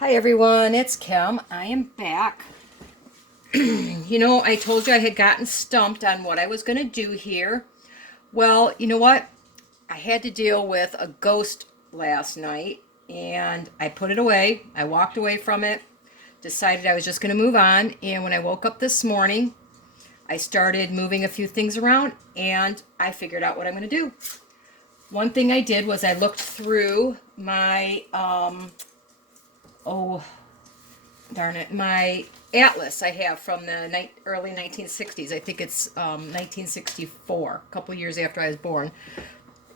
Hi everyone, it's Kim. I am back. I told you I had gotten stumped on what I was going to do here. Well, you know what? I had to deal with a ghost last night and I put it away. I walked away from it, decided I was just going to move on. And when I woke up this morning, I started moving a few things around and I figured out what I'm going to do. One thing I did was I looked through my, oh, darn it, my atlas I have from the early 1960s. I think it's 1964, a couple years after I was born.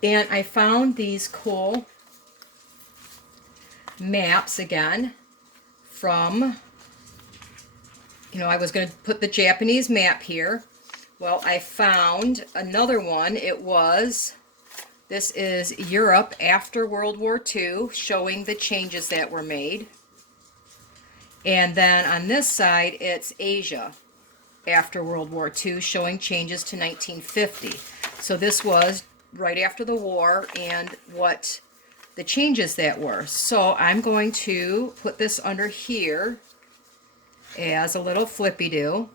And I found these cool maps again from, I was going to put the Japanese map here. Well, I found another one. This is Europe after World War II, showing the changes that were made. And then on this side, it's Asia after World War II, showing changes to 1950. So this was right after the war and what the changes that were. So I'm going to put this under here as a little flippy-do.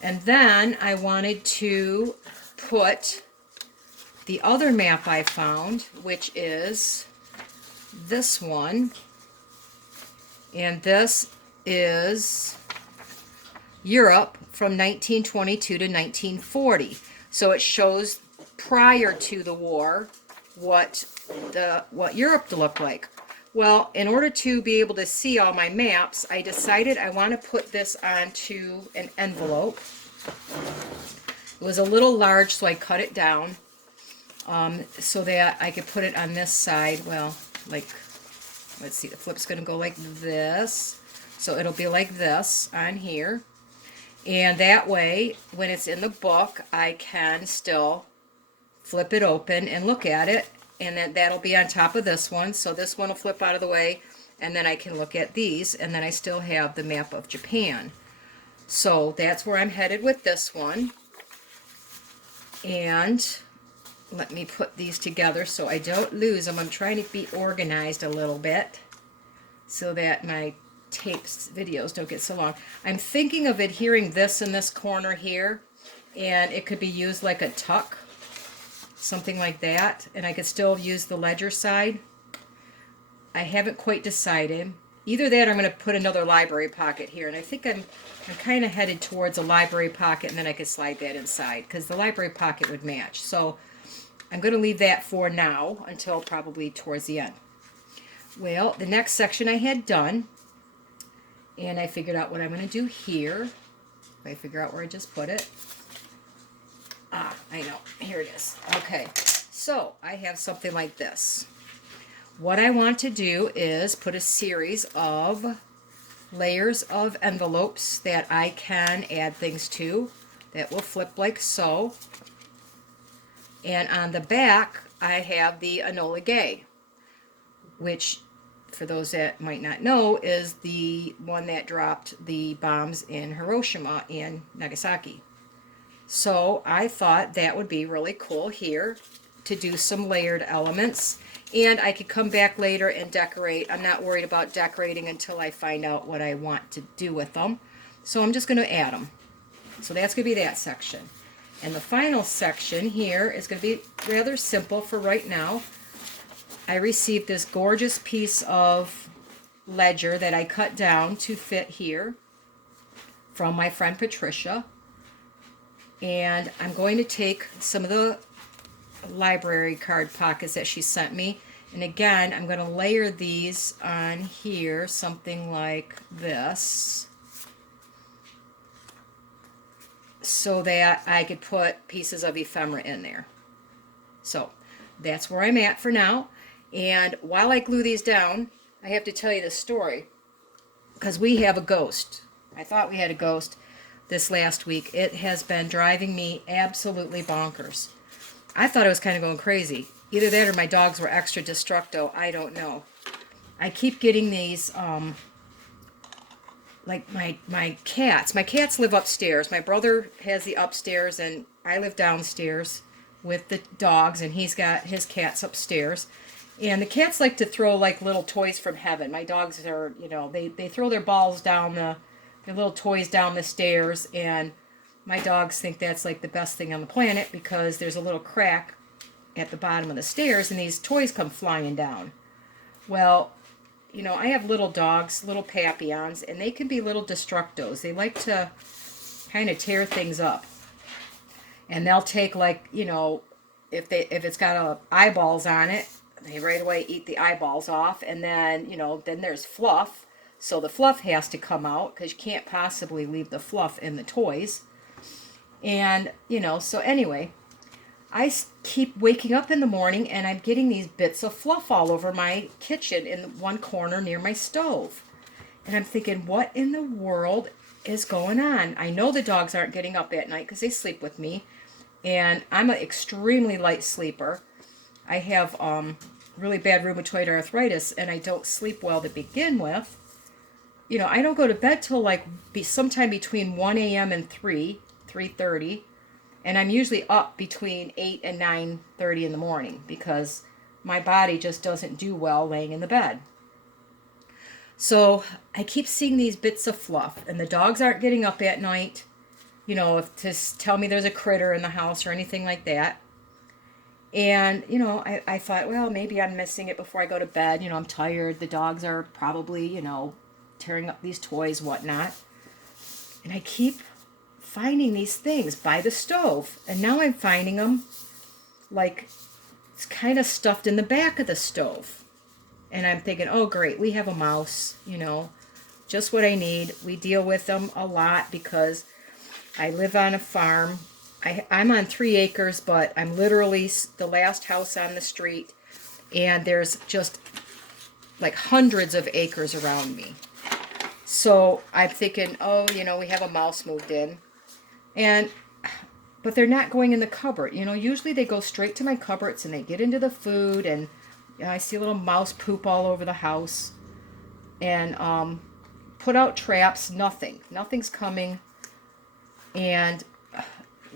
And then I wanted to put the other map I found, which is this one. And this is Europe from 1922 to 1940. So it shows prior to the war what Europe looked like. Well, in order to be able to see all my maps, I decided I want to put this onto an envelope. It was a little large, so I cut it down so that I could put it on this side. Well, like, let's see, the flip's going to go like this. So it'll be like this on here. And that way, when it's in the book, I can still flip it open and look at it. And then that'll be on top of this one. So this one will flip out of the way. And then I can look at these. And then I still have the map of Japan. So that's where I'm headed with this one. And let me put these together so I don't lose them. I'm trying to be organized a little bit so that my videos don't get so long. I'm thinking of adhering this in this corner here, and it could be used like a tuck, something like that, and I could still use the ledger side. I haven't quite decided. Either that or I'm going to put another library pocket here, and I think I'm kind of headed towards a library pocket, and then I could slide that inside because the library pocket would match. So I'm going to leave that for now until probably towards the end. Well, the next section I had done, and I figured out what I'm going to do here. If I figure out where I just put it. Ah, I know. Here it is. Okay, so I have something like this. What I want to do is put a series of layers of envelopes that I can add things to that will flip like so. And on the back, I have the Enola Gay, which, for those that might not know, is the one that dropped the bombs in Hiroshima and Nagasaki. So I thought that would be really cool here to do some layered elements. And I could come back later and decorate. I'm not worried about decorating until I find out what I want to do with them. So I'm just going to add them. So that's going to be that section. And the final section here is going to be rather simple for right now. I received this gorgeous piece of ledger that I cut down to fit here from my friend Patricia. And I'm going to take some of the library card pockets that she sent me. And again, I'm going to layer these on here, something like this, so that I could put pieces of ephemera in there. So that's where I'm at for now. And while I glue these down, I have to tell you the story, because we have a ghost. I thought we had a ghost this last week. It has been driving me absolutely bonkers. I thought it was kind of going crazy. Either that or my dogs were extra destructo. I don't know. I keep getting these, like my cats. My cats live upstairs. My brother has the upstairs, and I live downstairs with the dogs, and he's got his cats upstairs. And the cats like to throw like little toys from heaven. My dogs are, they throw their balls down their little toys down the stairs, and my dogs think that's like the best thing on the planet because there's a little crack at the bottom of the stairs and these toys come flying down. Well, I have little dogs, little papillons, and they can be little destructos. They like to kind of tear things up. And they'll take like, if it's got eyeballs on it, they right away eat the eyeballs off, and then, then there's fluff. So the fluff has to come out because you can't possibly leave the fluff in the toys. And, so anyway, I keep waking up in the morning and I'm getting these bits of fluff all over my kitchen in one corner near my stove. And I'm thinking, what in the world is going on? I know the dogs aren't getting up at night because they sleep with me. And I'm an extremely light sleeper. I have really bad rheumatoid arthritis and I don't sleep well to begin with. I don't go to bed till like sometime between 1 a.m. and 3:30. And I'm usually up between 8 and 9:30 in the morning because my body just doesn't do well laying in the bed. So I keep seeing these bits of fluff, and the dogs aren't getting up at night, to tell me there's a critter in the house or anything like that. And, I thought, well, maybe I'm missing it before I go to bed. I'm tired. The dogs are probably, tearing up these toys, whatnot. And I keep finding these things by the stove. And now I'm finding them like it's kind of stuffed in the back of the stove. And I'm thinking, oh, great, we have a mouse, just what I need. We deal with them a lot because I live on a farm. I'm on 3 acres, but I'm literally the last house on the street. And there's just like hundreds of acres around me. So I'm thinking, oh, we have a mouse moved in. But they're not going in the cupboard. Usually they go straight to my cupboards and they get into the food, and I see a little mouse poop all over the house. And put out traps, nothing's coming. And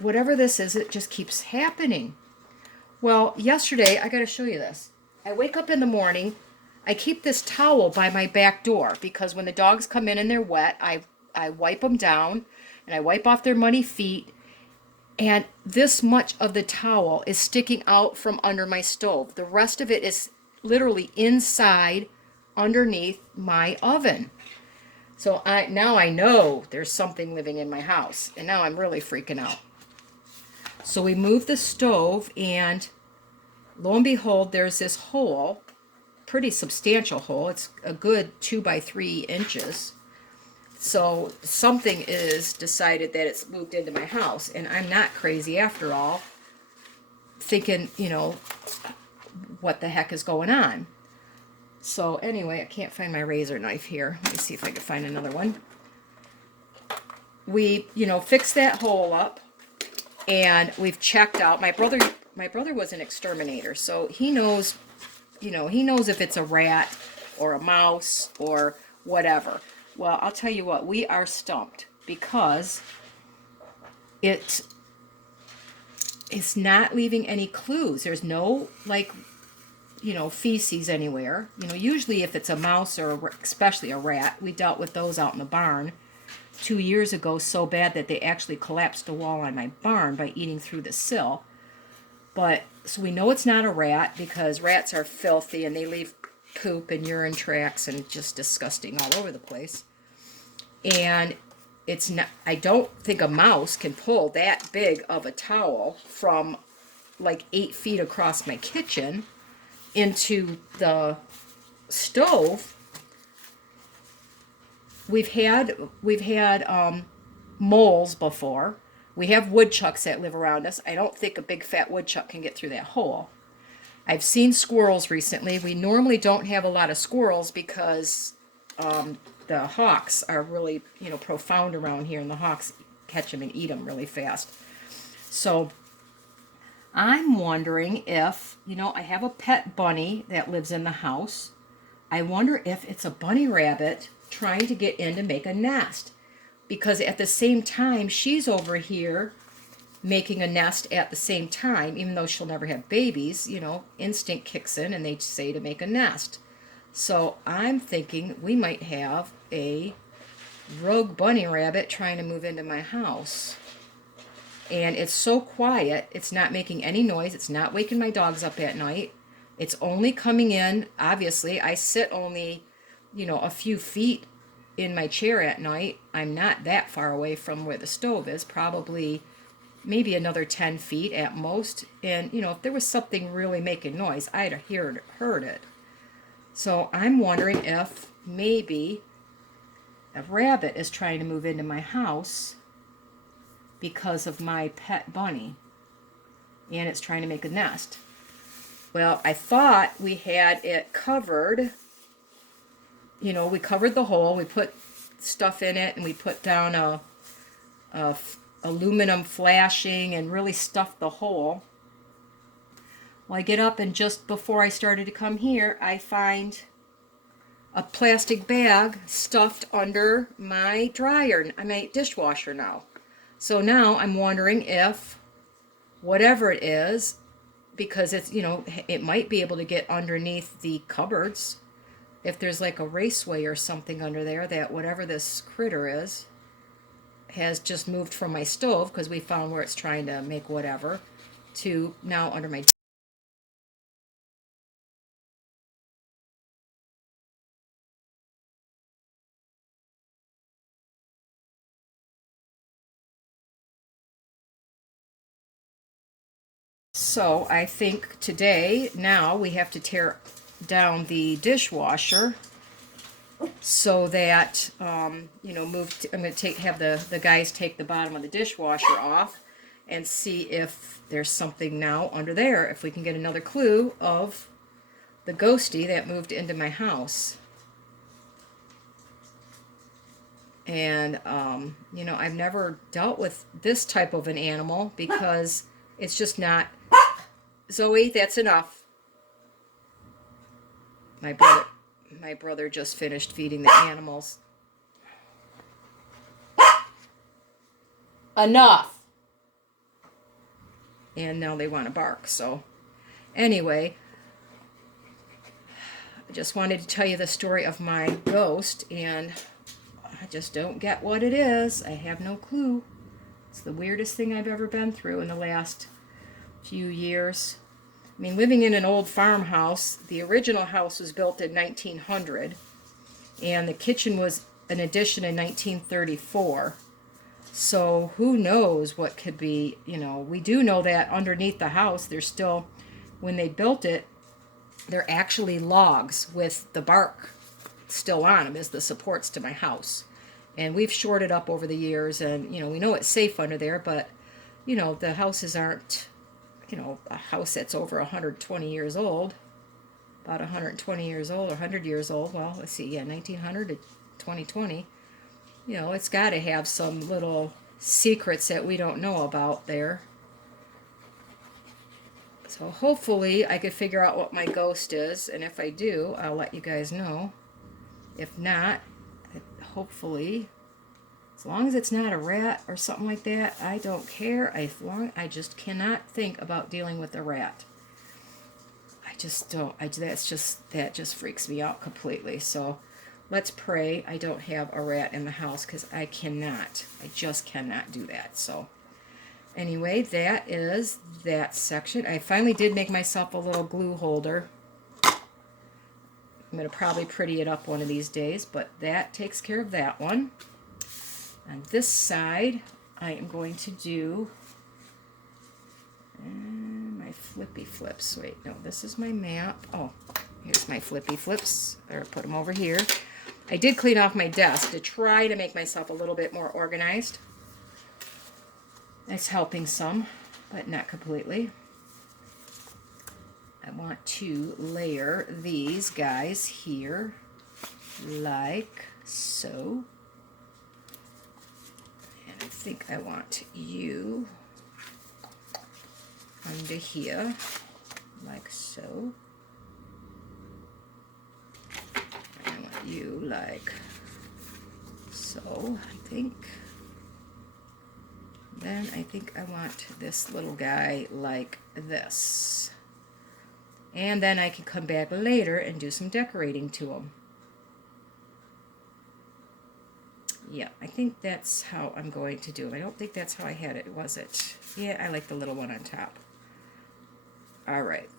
whatever this is, it just keeps happening. Well, yesterday, I got to show you this. I wake up in the morning, I keep this towel by my back door because when the dogs come in and they're wet, I wipe them down and I wipe off their muddy feet. And this much of the towel is sticking out from under my stove. The rest of it is literally inside underneath my oven. So now I know there's something living in my house. And now I'm really freaking out. So we moved the stove, and lo and behold, there's this hole, pretty substantial hole. It's a good 2 by 3 inches. So something is decided that it's moved into my house, and I'm not crazy after all, thinking, what the heck is going on? So anyway, I can't find my razor knife here. Let me see if I can find another one. We, fixed that hole up, and we've checked out. My brother was an exterminator, so he knows, he knows if it's a rat or a mouse or whatever. Well, I'll tell you what, we are stumped because it's not leaving any clues. There's no, feces anywhere. Usually if it's a mouse or especially a rat, we dealt with those out in the barn 2 years ago so bad that they actually collapsed the wall on my barn by eating through the sill. But, so we know it's not a rat because rats are filthy and they leave poop and urine tracks and just disgusting all over the place. And it's not, I don't think a mouse can pull that big of a towel from like 8 feet across my kitchen into the stove. We've had moles before. We have woodchucks that live around us. I don't think a big fat woodchuck can get through that hole. I've seen squirrels recently. We normally don't have a lot of squirrels because the hawks are really, profound around here, and the hawks catch them and eat them really fast. So I'm wondering if, I have a pet bunny that lives in the house. I wonder if it's a bunny rabbit trying to get in to make a nest. Because at the same time, she's over here making a nest at the same time, even though she'll never have babies. You know, instinct kicks in and they say to make a nest. So I'm thinking we might have a rogue bunny rabbit trying to move into my house. And it's so quiet, it's not making any noise, it's not waking my dogs up at night. It's only coming in, obviously, I sit only, you know, a few feet in my chair at night. I'm not that far away from where the stove is, probably maybe another 10 feet at most. And, you know, if there was something really making noise, I'd have heard it. So I'm wondering if maybe a rabbit is trying to move into my house because of my pet bunny, and it's trying to make a nest. Well, I thought we had it covered. You know, we covered the hole, we put stuff in it, and we put down a aluminum flashing and really stuffed the hole. Well, I get up, and just before I started to come here, I find a plastic bag stuffed under my dryer, my dishwasher now. So now I'm wondering if whatever it is, because it's, you know, it might be able to get underneath the cupboards. If there's like a raceway or something under there, that whatever this critter is has just moved from my stove, because we found where it's trying to make whatever, to now under my. So I think today, now we have to tear down the dishwasher so that, you know, I'm going to have the guys take the bottom of the dishwasher off and see if there's something now under there, if we can get another clue of the ghostie that moved into my house. And, you know, I've never dealt with this type of an animal because it's just not. Zoe, that's enough. My brother just finished feeding the animals. Enough. And now they want to bark. So anyway, I just wanted to tell you the story of my ghost, and I just don't get what it is. I have no clue. It's the weirdest thing I've ever been through in the last few years. I mean, living in an old farmhouse, the original house was built in 1900, and the kitchen was an addition in 1934. So who knows what could be, you know. We do know that underneath the house, there's still, when they built it, they're actually logs with the bark still on them as the supports to my house. And we've shored it up over the years, and, you know, we know it's safe under there, but, you know, the houses aren't, you know, a house that's over 120 years old, about 120 years old, or 100 years old. Well, let's see, yeah, 1900 to 2020. You know, it's got to have some little secrets that we don't know about there. So hopefully I could figure out what my ghost is, and if I do, I'll let you guys know. If not, hopefully, as long as it's not a rat or something like that, I don't care. I just cannot think about dealing with a rat. I just don't. That just freaks me out completely. So let's pray I don't have a rat in the house, because I just cannot do that. So anyway, that is that section. I finally did make myself a little glue holder. I'm going to probably pretty it up one of these days, but that takes care of that one. On this side, I am going to do my flippy flips. Wait, no, this is my map. Oh, here's my flippy flips. I'll put them over here. I did clean off my desk to try to make myself a little bit more organized. It's helping some, but not completely. I want to layer these guys here like so. And I think I want you under here like so. And I want you like so, I think. Then I think I want this little guy like this. And then I can come back later and do some decorating to him. Yeah, I think that's how I'm going to do it. I don't think that's how I had it, was it? Yeah, I like the little one on top. All right.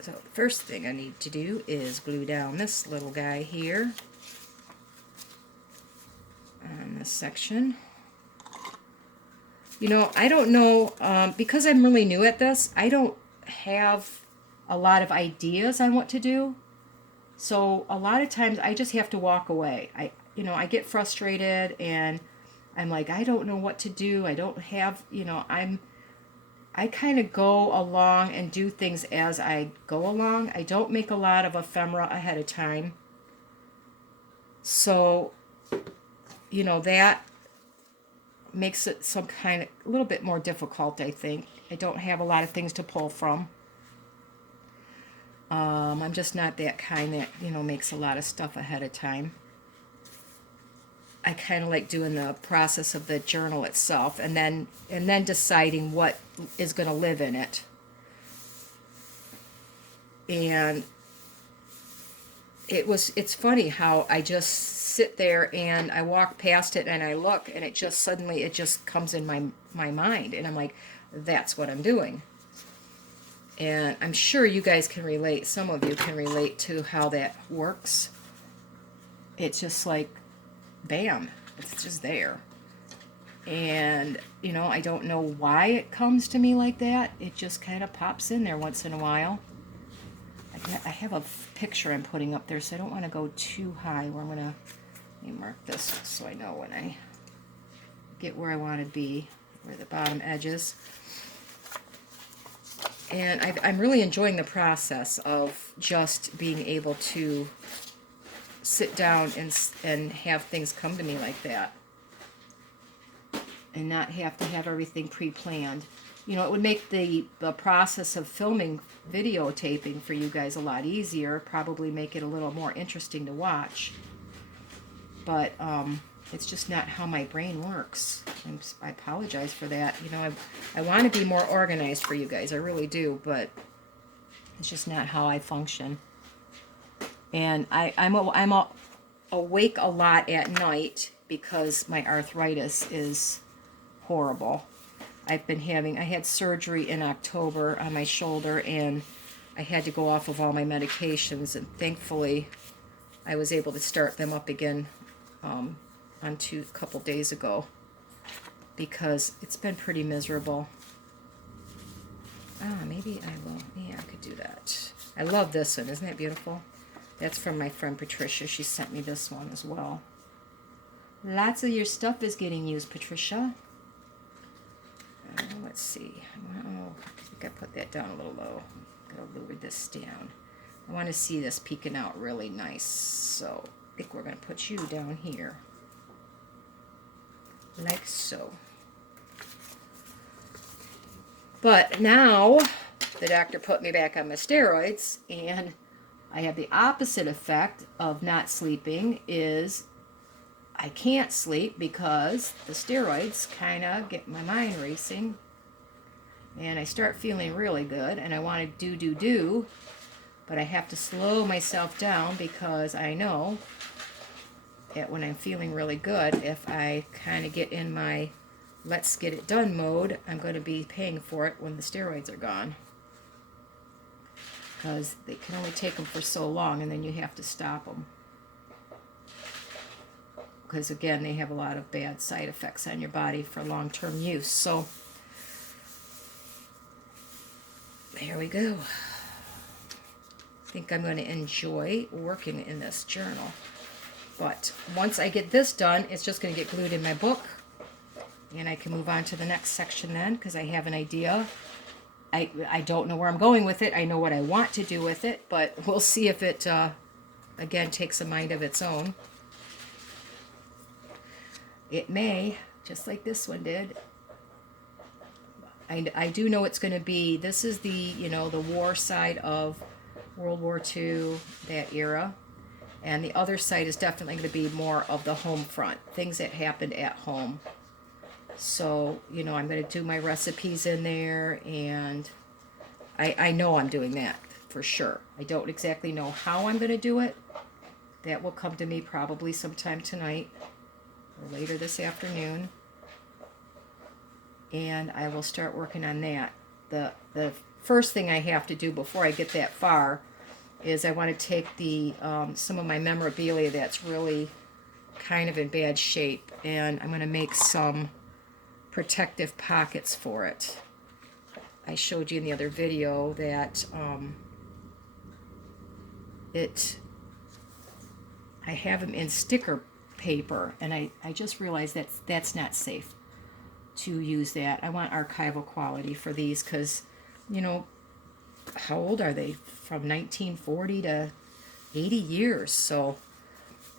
So the first thing I need to do is glue down this little guy here on this section. You know, I don't know, because I'm really new at this, I don't have a lot of ideas on what to do. So a lot of times I just have to walk away. I get frustrated and I'm like, I don't know what to do. I don't have, I kind of go along and do things as I go along. I don't make a lot of ephemera ahead of time. So, that makes it some kind of a little bit more difficult, I think. I don't have a lot of things to pull from. I'm just not that kind that, makes a lot of stuff ahead of time. I kind of like doing the process of the journal itself and then deciding what is going to live in it. And it's funny how I just sit there and I walk past it and I look and it just comes in my mind and I'm like, that's what I'm doing. And I'm sure you guys can relate, some of you can relate to how that works. It's just like, bam, it's just there. And, I don't know why it comes to me like that. It just kind of pops in there once in a while. I have a picture I'm putting up there, so I don't want to go too high. Where let me mark this so I know when I get where I want to be, where the bottom edges. And I'm really enjoying the process of just being able to sit down and have things come to me like that. And not have to have everything pre-planned. It would make the process of filming videotaping for you guys a lot easier, probably make it a little more interesting to watch. But it's just not how my brain works. I apologize for that. I want to be more organized for you guys. I really do, but it's just not how I function. And I'm awake a lot at night because my arthritis is horrible. I had surgery in October on my shoulder and I had to go off of all my medications, and thankfully I was able to start them up again a couple days ago because it's been pretty miserable. Maybe I will. Yeah, I could do that. I love this one. Isn't that beautiful? That's from my friend Patricia. She sent me this one as well. Lots of your stuff is getting used, Patricia. Let's see. I think I put that down a little low. I'm going to lower this down. I want to see this peeking out really nice. So I think we're going to put you down here. Like so. But now the doctor put me back on my steroids and I have the opposite effect of not sleeping is I can't sleep because the steroids kind of get my mind racing and I start feeling really good and I want to do, but I have to slow myself down because I know that when I'm feeling really good, if I kind of get in my let's get it done mode, I'm going to be paying for it when the steroids are gone. Because they can only take them for so long and then you have to stop them. Because again, they have a lot of bad side effects on your body for long-term use. So there we go. I think I'm going to enjoy working in this journal. But once I get this done, it's just going to get glued in my book. And I can move on to the next section then because I have an idea. I don't know where I'm going with it. I know what I want to do with it, but we'll see if it, again, takes a mind of its own. It may, just like this one did. I do know it's going to be, this is the, the war side of World War II, that era. And the other side is definitely going to be more of the home front, things that happened at home. So, you know, I'm going to do my recipes in there, and I know I'm doing that for sure. I don't exactly know how I'm going to do it. That will come to me probably sometime tonight or later this afternoon. And I will start working on that. The first thing I have to do before I get that far is I want to take the some of my memorabilia that's really kind of in bad shape, and I'm going to make some protective pockets for it. I showed you in the other video that I have them in sticker paper, and I just realized that that's not safe to use that. I want archival quality for these because, you know, how old are they? From 1940 to 80 years. So,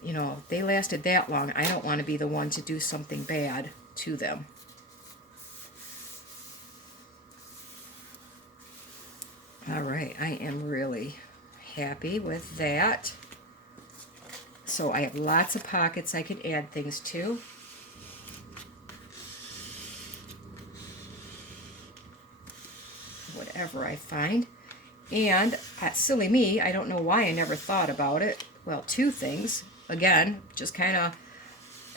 you know, if they lasted that long, I don't want to be the one to do something bad to them. All right, I am really happy with that. So I have lots of pockets I can add things to. Whatever I find. And, silly me, I don't know why I never thought about it. Well, two things. Again, just kind of,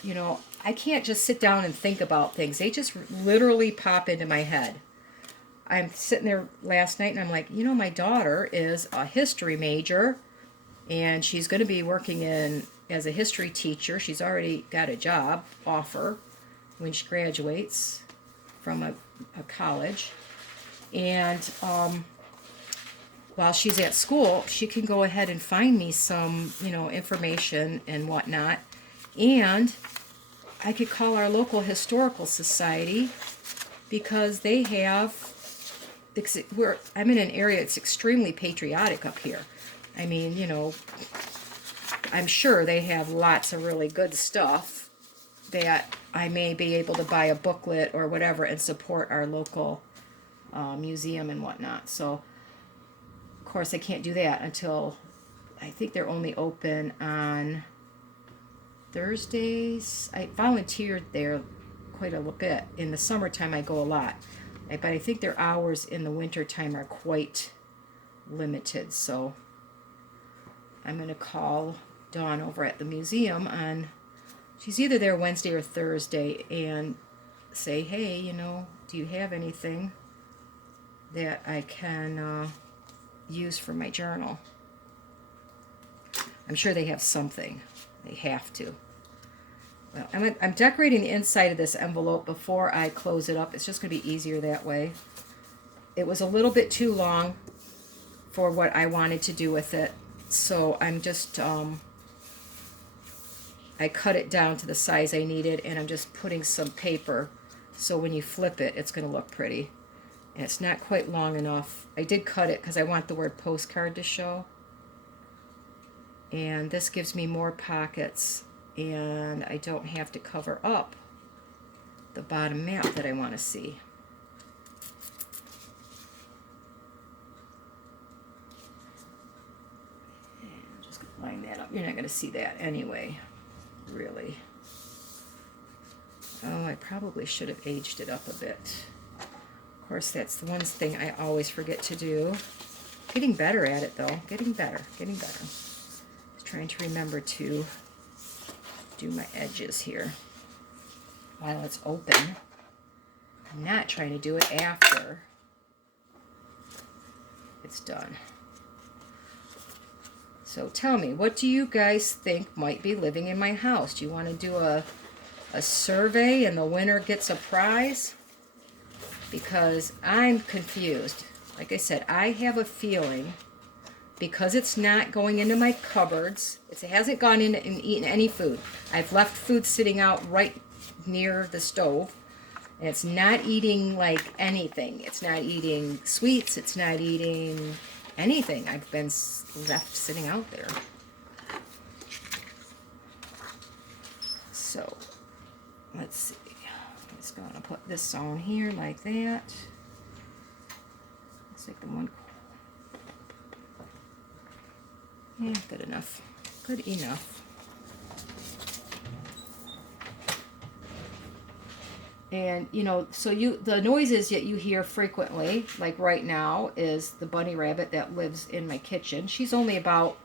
you know, I can't just sit down and think about things. They just literally pop into my head. I'm sitting there last night and I'm like, you know, my daughter is a history major and she's going to be working as a history teacher. She's already got a job offer when she graduates from a college. And while she's at school, she can go ahead and find me some, you know, information and whatnot. And I could call our local historical society because they have, I'm in an area that's extremely patriotic up here. I mean, you know, I'm sure they have lots of really good stuff that I may be able to buy a booklet or whatever and support our local museum and whatnot. So, of course, I can't do that until, I think they're only open on Thursdays. I volunteered there quite a bit. In the summertime, I go a lot. But I think their hours in the wintertime are quite limited. So I'm going to call Dawn over at the museum on, she's either there Wednesday or Thursday, and say, hey, you know, do you have anything that I can use for my journal? I'm sure they have something. They have to. Well, I'm decorating the inside of this envelope before I close it up. It's just going to be easier that way. It was a little bit too long for what I wanted to do with it. So I'm just, I cut it down to the size I needed, and I'm just putting some paper so when you flip it, it's going to look pretty. And it's not quite long enough. I did cut it because I want the word postcard to show. And this gives me more pockets, and I don't have to cover up the bottom map that I want to see. And I'm just going to line that up. You're not going to see that anyway, really. Oh, I probably should have aged it up a bit. Of course, that's the one thing I always forget to do. Getting better at it, though. Getting better. Just trying to remember to do my edges here while it's open. I'm not trying to do it after it's done. So tell me, what do you guys think might be living in my house? Do you want to do a survey and the winner gets a prize? Because I'm confused. Like I said, I have a feeling, because it's not going into my cupboards, it hasn't gone in and eaten any food. I've left food sitting out right near the stove, and it's not eating like anything. It's not eating sweets. It's not eating anything. I've been left sitting out there. So, let's see. I'm just going to put this on here like that. Looks like the one. Yeah, good enough. Good enough. And, you know, so the noises that you hear frequently, like right now, is the bunny rabbit that lives in my kitchen. She's only about,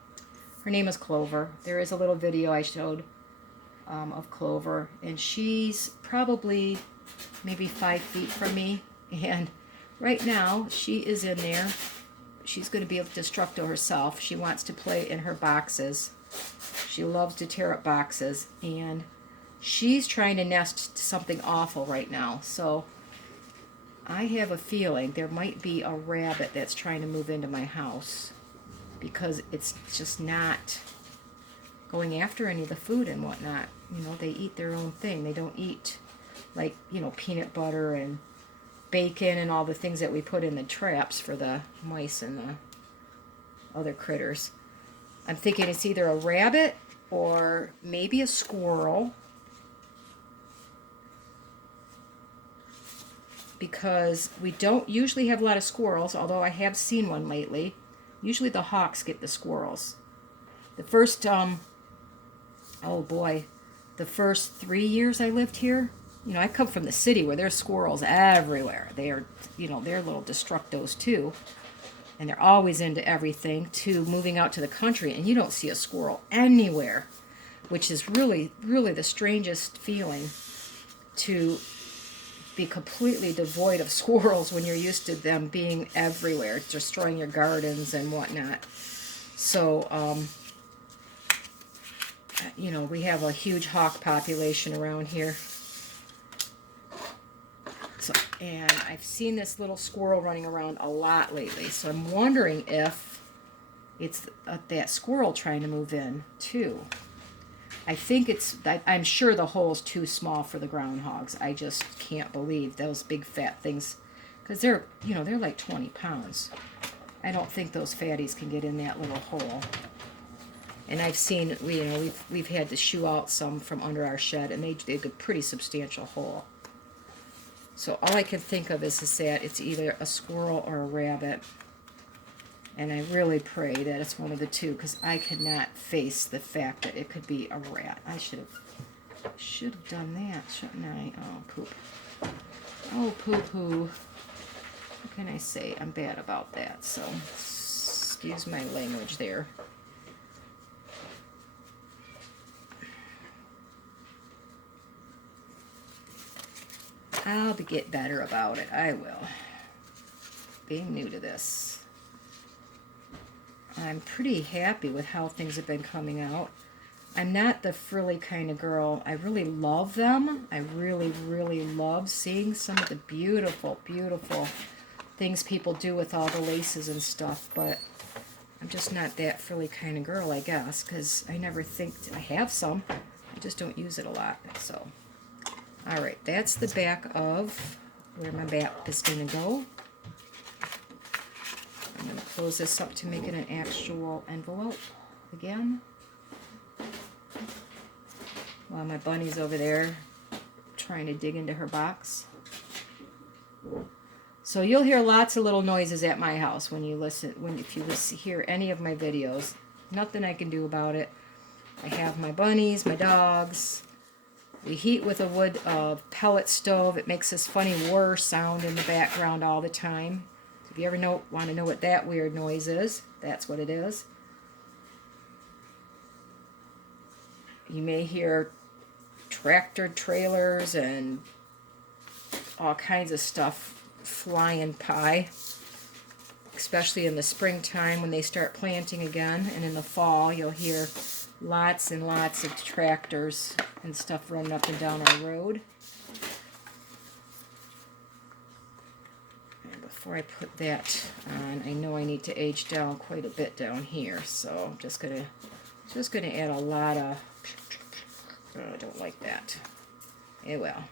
her name is Clover. There is a little video I showed of Clover, and she's probably maybe 5 feet from me. And right now, she is in there. She's going to be destructo herself. She wants to play in her boxes. She loves to tear up boxes, and she's trying to nest something awful right now. So I have a feeling there might be a rabbit that's trying to move into my house, because it's just not going after any of the food and whatnot. You know, they eat their own thing. They don't eat, like, you know, peanut butter and bacon and all the things that we put in the traps for the mice and the other critters. I'm thinking it's either a rabbit or maybe a squirrel, because we don't usually have a lot of squirrels, although I have seen one lately. Usually the hawks get the squirrels. The first, oh boy, the first 3 years I lived here, you know, I come from the city where there's squirrels everywhere. They are, you know, they're little destructos too. And they're always into everything, to moving out to the country, and you don't see a squirrel anywhere, which is really, really the strangest feeling, to be completely devoid of squirrels when you're used to them being everywhere, destroying your gardens and whatnot. So, you know, we have a huge hawk population around here. So, and I've seen this little squirrel running around a lot lately, so I'm wondering if it's that squirrel trying to move in too. I think I'm sure the hole's too small for the groundhogs. I just can't believe those big fat things, because they're, you know, they're like 20 pounds. I don't think those fatties can get in that little hole. And I've seen, you know, we've had to shoo out some from under our shed, and they dig a pretty substantial hole. So all I can think of is that it's either a squirrel or a rabbit. And I really pray that it's one of the two, because I could not face the fact that it could be a rat. I should have done that, shouldn't I? Oh, poop. Oh, poo-poo. What can I say? I'm bad about that, so excuse my language there. I'll get better about it. I will. Being new to this, I'm pretty happy with how things have been coming out. I'm not the frilly kind of girl. I really love them. I really, really love seeing some of the beautiful, beautiful things people do with all the laces and stuff, but I'm just not that frilly kind of girl, I guess, because I never think I have some. I just don't use it a lot, so. All right, that's the back of where my map is going to go. I'm going to close this up to make it an actual envelope again. While my bunny's over there trying to dig into her box. So you'll hear lots of little noises at my house when you listen, if you hear any of my videos. Nothing I can do about it. I have my bunnies, my dogs. We heat with a wood pellet stove. It makes this funny whir sound in the background all the time. If you ever want to know what that weird noise is, that's what it is. You may hear tractor trailers and all kinds of stuff flying by, especially in the springtime when they start planting again, and in the fall you'll hear lots and lots of tractors and stuff running up and down our road. And before I put that on, I know I need to age down quite a bit down here, so I'm just gonna add a lot of. Oh, I don't like that. Eh, well,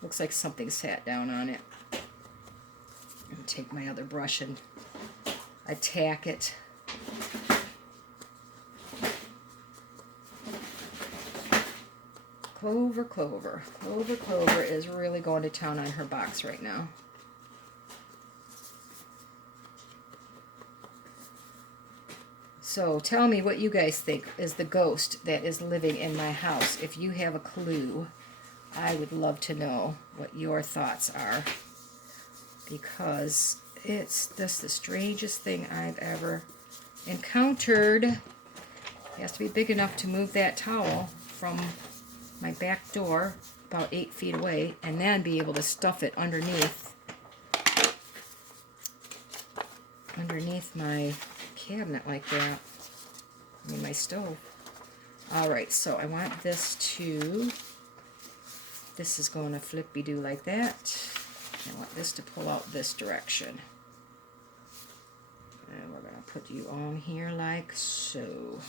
looks like something sat down on it. And take my other brush and attack it. Clover, Clover. Clover, Clover is really going to town on her box right now. So tell me what you guys think is the ghost that is living in my house. If you have a clue I would love to know what your thoughts are, because it's just the strangest thing I've ever encountered. It has to be big enough to move that towel from my back door about 8 feet away, and then be able to stuff it underneath my cabinet like that. I mean, my stove. Alright, so I want this is going to flippy-do like that. I want this to pull out this direction. And we're going to put you on here like so.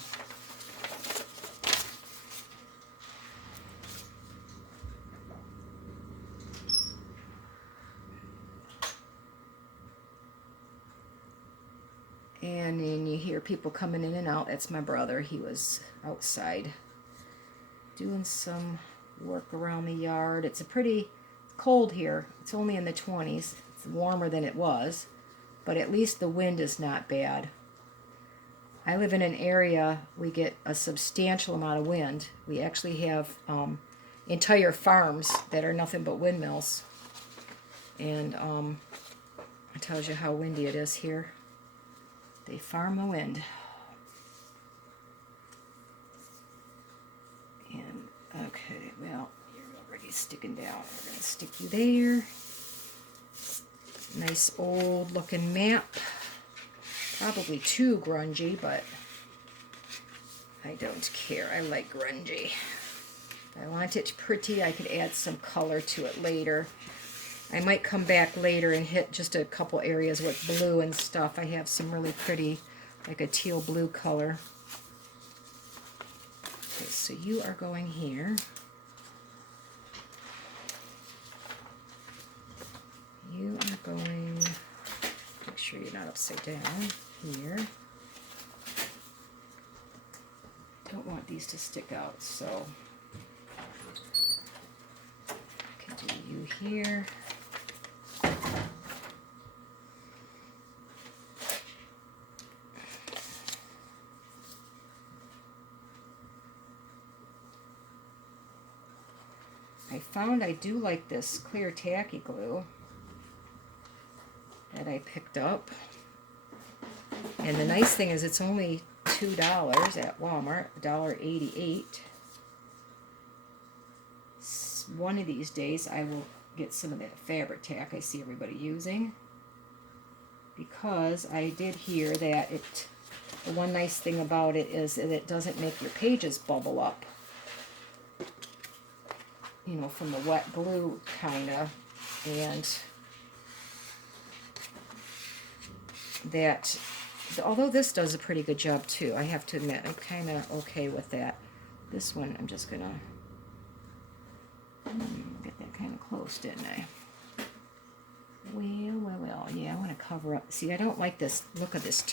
And then you hear people coming in and out. That's my brother. He was outside doing some work around the yard. It's a pretty cold here. It's only in the 20s. It's warmer than it was, but at least the wind is not bad. I live in an area we get a substantial amount of wind. We actually have entire farms that are nothing but windmills. And it tells you how windy it is here. They farm the wind. And, okay, well, you're already sticking down. We're going to stick you there. Nice old looking map. Probably too grungy, but I don't care. I like grungy. If I want it pretty, I could add some color to it later. I might come back later and hit just a couple areas with blue and stuff. I have some really pretty, like a teal blue color. Okay, so you are going here. You are going, make sure you're not upside down, here. Don't want these to stick out, so I can do you here. I found I do like this clear tacky glue that I picked up. And the nice thing is it's only $2 at Walmart, $1.88. One of these days I will get some of that fabric tack I see everybody using, because I did hear that the one nice thing about it is that it doesn't make your pages bubble up. You know, from the wet glue, kind of, and that, although this does a pretty good job too, I have to admit, I'm kind of okay with that. This one, I'm just gonna get that kind of close, didn't I? Well, yeah, I want to cover up. See, I don't like this look of this.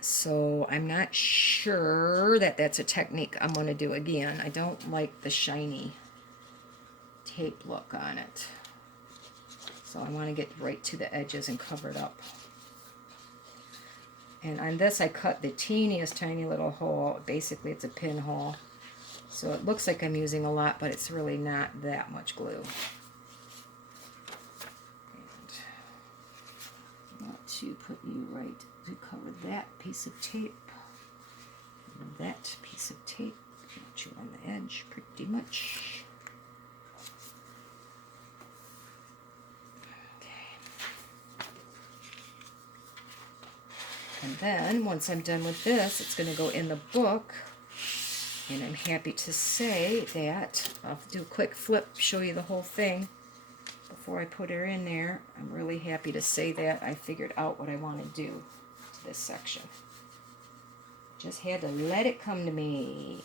So I'm not sure that that's a technique I'm going to do again. I don't like the shiny tape look on it. So I want to get right to the edges and cover it up. And on this I cut the teeniest tiny little hole. Basically it's a pinhole. So it looks like I'm using a lot, but it's really not that much glue. And I want to put you right to cover that piece of tape. And that piece of tape. Put you on the edge pretty much. And then, once I'm done with this, it's going to go in the book. And I'm happy to say that, I'll do a quick flip, show you the whole thing before I put her in there. I'm really happy to say that I figured out what I want to do to this section. Just had to let it come to me.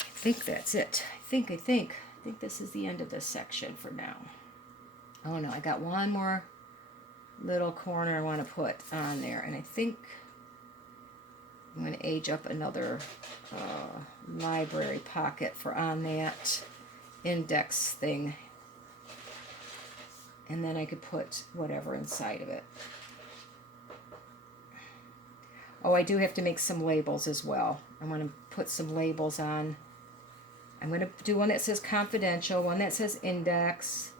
I think that's it. I think this is the end of this section for now. Oh no, I got one more little corner I want to put on there, and I think I'm going to age up another library pocket for on that index thing, and then I could put whatever inside of it. Oh, I do have to make some labels as well. I want to put some labels on. I'm going to do one that says confidential, one that says index,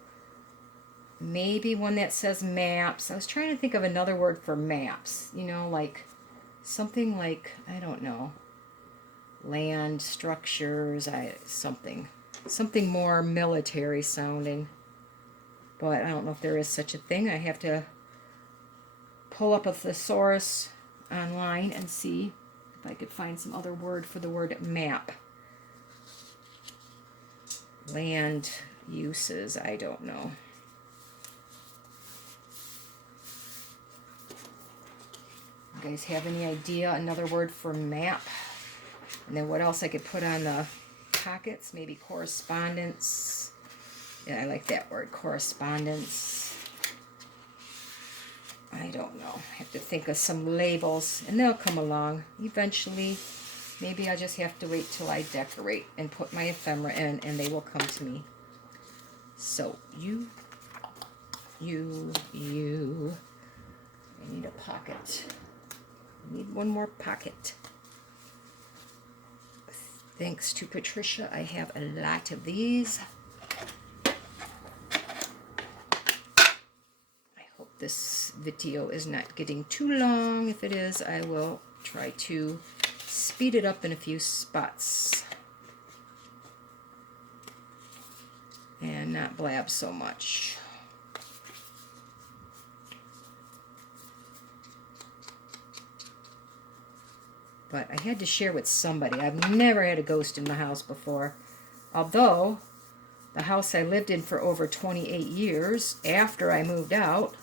maybe one that says maps. I was trying to think of another word for maps, you know, like something like, I don't know, land structures, something more military sounding. But I don't know if there is such a thing. I have to pull up a thesaurus online and see if I could find some other word for the word map. Land uses, I don't know. You guys have any idea another word for map? And then what else I could put on the pockets? Maybe correspondence. Yeah, I like that word, correspondence. I don't know. I have to think of some labels, and they'll come along eventually. Maybe I just have to wait till I decorate and put my ephemera in, and they will come to me. So, you. I need a pocket. I need one more pocket. Thanks to Patricia, I have a lot of these. I hope this video is not getting too long. If it is, I will try to speed it up in a few spots and not blab so much. But I had to share with somebody. I've never had a ghost in my house before. Although the house I lived in for over 28 years, after I moved out,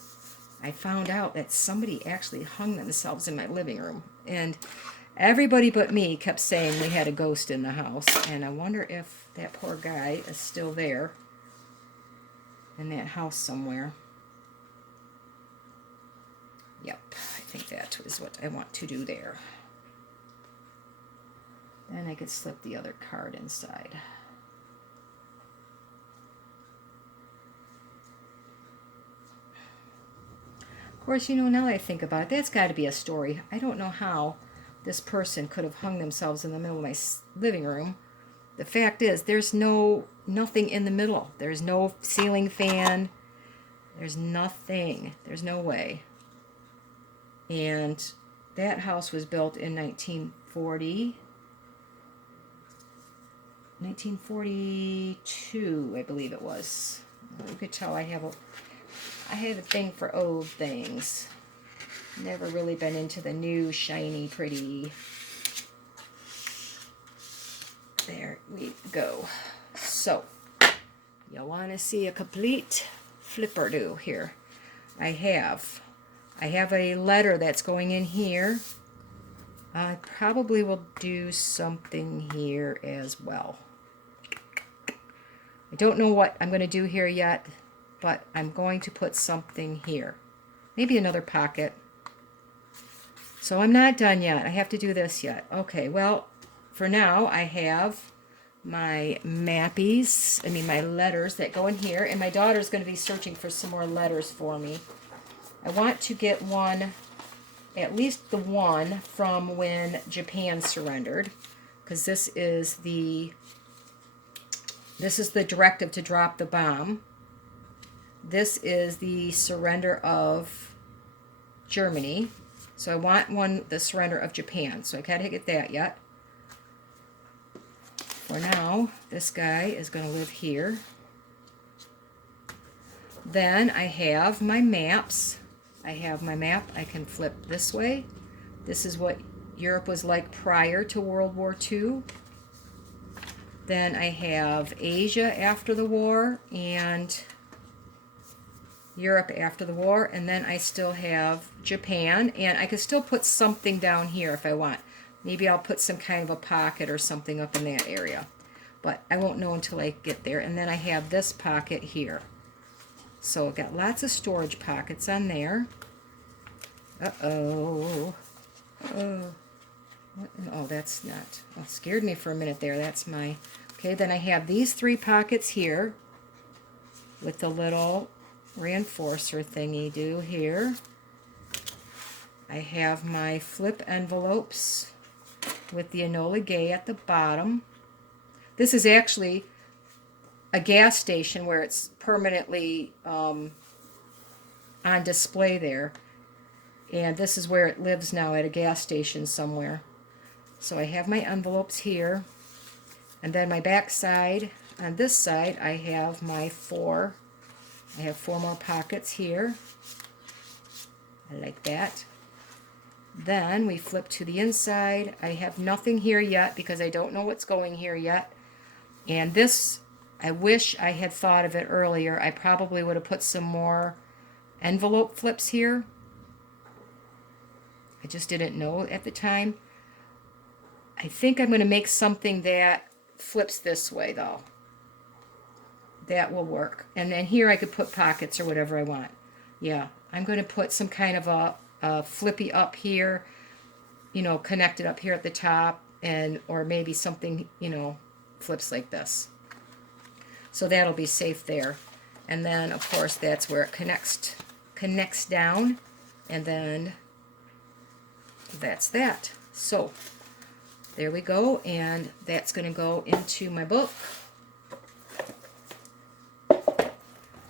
I found out that somebody actually hung themselves in my living room. And everybody but me kept saying we had a ghost in the house. And I wonder if that poor guy is still there in that house somewhere. Yep, I think that is what I want to do there. Then I could slip the other card inside. Of course, you know, now that I think about it, that's got to be a story. I don't know how this person could have hung themselves in the middle of my living room. The fact is, there's nothing in the middle. There's no ceiling fan. There's nothing. There's no way. And that house was built in 1942, I believe it was. You could tell I have a thing for old things. Never really been into the new, shiny, pretty. There we go. So, you want to see a complete flipper-do here. I have a letter that's going in here. I probably will do something here as well. I don't know what I'm going to do here yet, but I'm going to put something here. Maybe another pocket. So I'm not done yet. I have to do this yet. Okay, well, for now I have my mappies, my letters that go in here, and my daughter's going to be searching for some more letters for me. I want to get one, at least the one from when Japan surrendered, because this is the directive to drop the bomb. This is the surrender of Germany. So I want the surrender of Japan. So I can't get that yet. For now, this guy is going to live here. Then I have my maps. I have my map. I can flip this way. This is what Europe was like prior to World War II. Then I have Asia after the war and Europe after the war. And then I still have Japan. And I can still put something down here if I want. Maybe I'll put some kind of a pocket or something up in that area. But I won't know until I get there. And then I have this pocket here. So I've got lots of storage pockets on there. Uh-oh. Oh, that's not... Oh, scared me for a minute there. That's my... Okay, then I have these 3 pockets here with the little reinforcer thingy do here. I have my flip envelopes with the Enola Gay at the bottom. This is actually a gas station where it's permanently on display there. And this is where it lives now, at a gas station somewhere. So I have my envelopes here. And then my back side, on this side, I have my four. I have 4 more pockets here. I like that. Then we flip to the inside. I have nothing here yet because I don't know what's going here yet. And this, I wish I had thought of it earlier. I probably would have put some more envelope flips here. I just didn't know at the time. I think I'm going to make something that flips this way, though. That will work. And then here I could put pockets or whatever I want. Yeah, I'm going to put some kind of a flippy up here, you know, connected up here at the top, and or maybe something, you know, flips like this. So that'll be safe there. And then, of course, that's where it connects down, and then that's that. So there we go, and that's going to go into my book.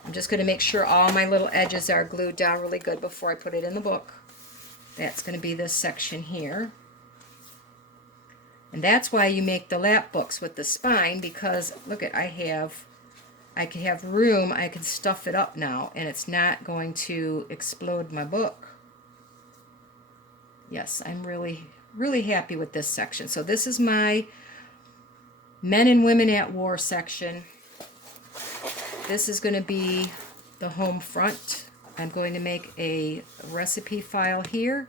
I'm just going to make sure all my little edges are glued down really good before I put it in the book. That's going to be this section here. And that's why you make the lap books with the spine, because look at, I can have room, I can stuff it up now, and it's not going to explode my book. Yes, I'm really, really happy with this section. So this is my Men and Women at War section. This is going to be the home front. I'm going to make a recipe file here.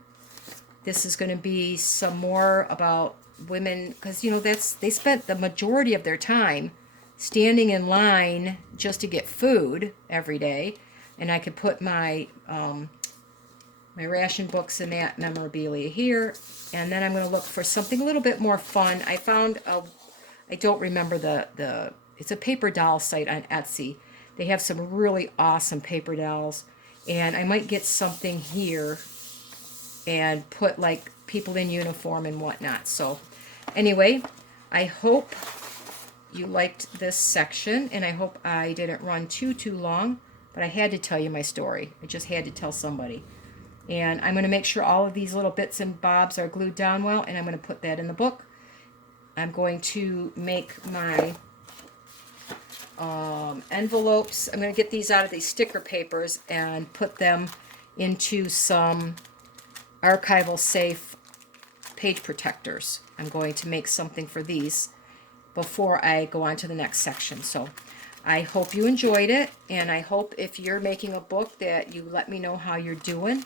This is going to be some more about women, because, you know, they spent the majority of their time standing in line just to get food every day. And I could put my my ration books and that memorabilia here. And then I'm going to look for something a little bit more fun. I found I don't remember it's a paper doll site on Etsy. They have some really awesome paper dolls, and I might get something here and put like people in uniform and whatnot. So anyway, I hope you liked this section, and I hope I didn't run too long, but I had to tell you my story. I just had to tell somebody. And I'm going to make sure all of these little bits and bobs are glued down well, and I'm going to put that in the book. I'm going to make my envelopes. I'm going to get these out of these sticker papers and put them into some archival safe page protectors. I'm going to make something for these before I go on to the next section. So I hope you enjoyed it, and I hope if you're making a book that you let me know how you're doing,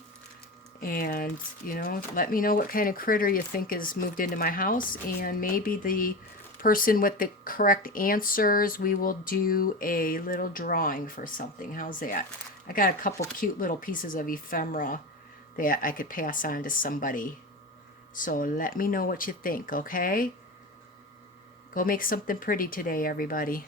and, you know, let me know what kind of critter you think has moved into my house, and maybe the person with the correct answers, we will do a little drawing for something. How's that? I got a couple cute little pieces of ephemera that I could pass on to somebody. So let me know what you think, okay? Go make something pretty today, everybody.